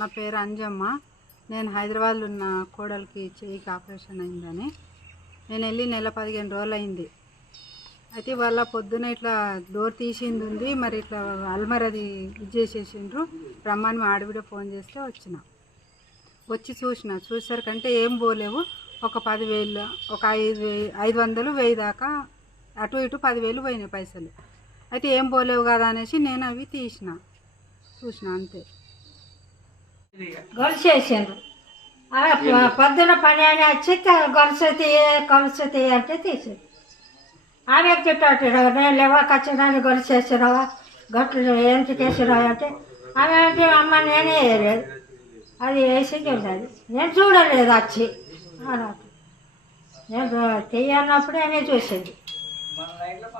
నా పేరు అంజమ్మ. నేను హైదరాబాద్లో ఉన్న కోడలికి చెయ్యికి ఆపరేషన్ అయిందని నేను వెళ్ళి నెల 15 రోజులు అయింది. అయితే వాళ్ళ పొద్దున ఇట్లా డోర్ తీసింది ఉంది, మరి ఇట్లా అల్మరది ఇది చేసేసిండ్రు. రమ్మని మా ఆడవిడ ఫోన్ చేస్తే వచ్చి చూసేసరికంటే ఏం పోలేవు. ఒక 10,000, ఒక 500, 1000 దాకా అటు ఇటు 10,000 పోయినాయి పైసలు. అయితే ఏం పోలేవు కదా అనేసి నేను అవి చూసిన అంతే. గొలుసేసిండ్రు. పొద్దున పని అని వచ్చి గొలుసు అంటే తీసింది. ఆమె తిట్టాడు, నేను లేవకొచ్చినాను గొలుసేసినావా, గట్లు ఏంటి వేసినావా అంటే ఆమె అంటే అమ్మ నేనే వేయలేదు, అది వేసి చూడాలి, నేను చూడలేదు వచ్చి అన్నట్టు. నేను తీయన్నప్పుడే ఆమె చూసింది.